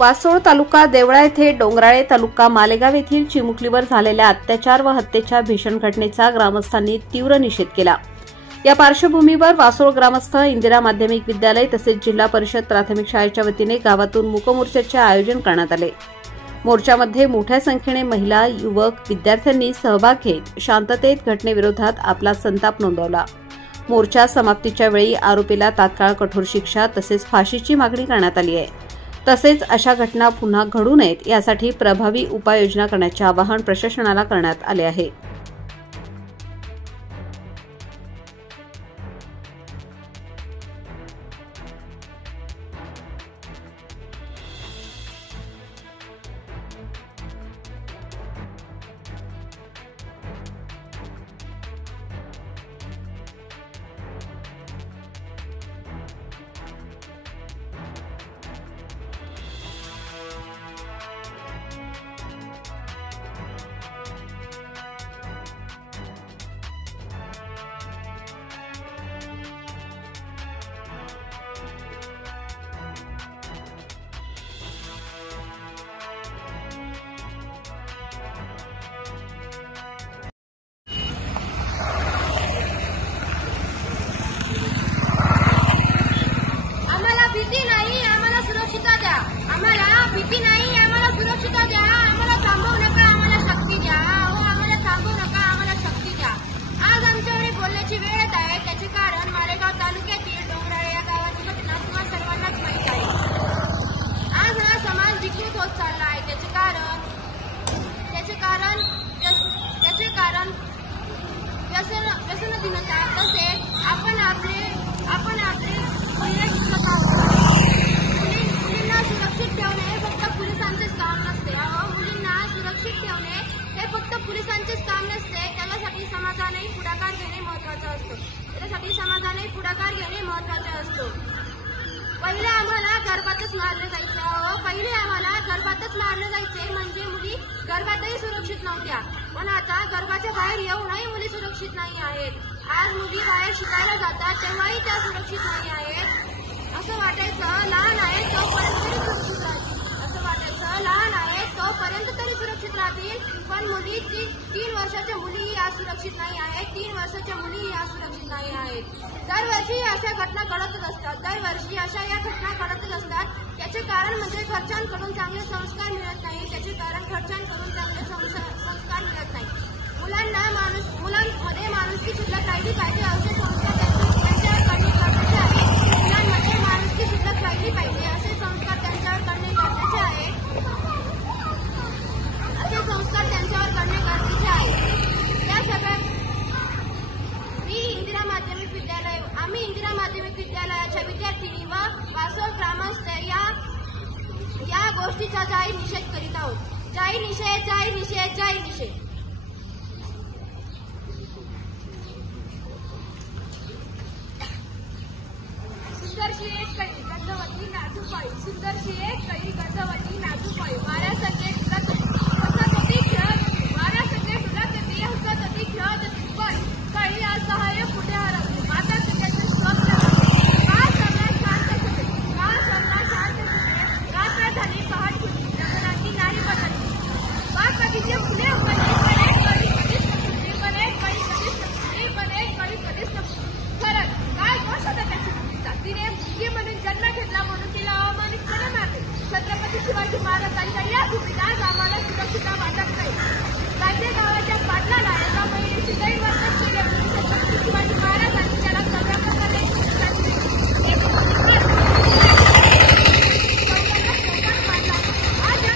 वासोळ तालुका देवळा येथे डोंगराळे तालुका मालेगाव येथील चिमुकलीवर झालेल्या अत्याचार व हत्येच्या भीषण घटनेचा ग्रामस्थांनी तीव्र निषेध केला। या पार्श्वभूमीवर वासोळ ग्रामस्थ इंदिरा माध्यमिक विद्यालय तसेच जिल्हा परिषद प्राथमिक शाळेच्या वतीने गावातून मूकमोर्चाचे आयोजन करण्यात आले। मोर्चामध्ये मोठ्या संख्येने महिला, युवक, विद्यार्थ्यांनी सहभाग घेत शांततेत घटनेविरोधात आपला संताप नोंदवला। मोर्चा समाप्तीच्या वेळी आरोपीला तात्काळ कठोर शिक्षा तसेच फाशीची मागणी करण्यात आली आहे। तसेच अशा घटना पुन्हा घडू नयेत यासाठी प्रभावी उपाययोजना करण्याचे आवाहन प्रशासनाला करण्यात आले आहे। व्यसनहीनता तसेच मुलींना सुरक्षित ठेवणे हे फक्त पोलिसांचेच काम नसते। मुलींना सुरक्षित ठेवणे हे फक्त पोलिसांचेच काम नसते। त्यासाठी समाजाने पुढाकार घेणे महत्त्वाचे असतो। पहिले आम्हाला गर्भातच मारले जायचे म्हणजे मुली गर्भातही सुरक्षित नव्हत्या, पण आता गर्भाच्या बाहेर येऊनही मुली सुरक्षित नाही आहेत। आज मुली बाहेर शिकायला जातात तेव्हाही त्या सुरक्षित नाही आहेत। असं वाटायचं लहान आहे तोपर्यंत तरी सुरक्षित राहतील, पण मुली 3 वर्षाच्या मुलीही आज सुरक्षित नाही आहेत। 3 वर्षाच्या मुलीही आज सुरक्षित नाही आहेत। दरवर्षी अशा घटना घडतच असतात। याचे कारण म्हणजे घरच्यांकडून चांगले संस्कार मिळत नाही। मुलांमध्ये माणुसकी शिल्लक राहिली पाहिजे असे संस्कार त्यांच्यावर करणे गरजेचे आहे। मुलांमध्ये माणुसकी शिल्लक राहिली पाहिजे असे संस्कार त्यांच्यावर करणे गरजेचे आहे। त्या सगळ्यात आम्ही इंदिरा माध्यमिक विद्यालयाच्या विद्यार्थिनी व वासोळ ग्रामस्थ या गोष्टीचा जाहीर निषेध करीत आहोत। जाहीर निषेध। सुंदरशी एक कैरी गंधवती नाजूक वाऱ्यासारखे काही असहाय्य कुठे हरवले माता पित्याचे स्वप्न रात्र झाली पहाट फुटली जगनाची नाही बदलली बापाजीचे फुले कधीच खरंच काय दोष होता त्याची मुलीचा? तिने मुलगी म्हणून जन्म घेतला म्हणून तिला अवमानितपणे मारले। छत्रपती शिवाजी महाराजांच्या या भूमीत आज आम्हाला सुरक्षितता वाटत नाही। राज्य गावाच्या पाटलाला एका महिलेची गैरवर्तन केले म्हणून छत्रपती शिवाजी महाराजांनी त्याला सगळ्या प्रकारे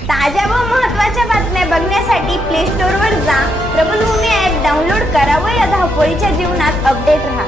ताज्या व महत्त्वाच्या बातम्या बघण्यासाठी प्ले स्टोअरवर जा, प्रबलभूमी ॲप डाउनलोड करा व या धावपळीच्या जीवनात अपडेट रहा।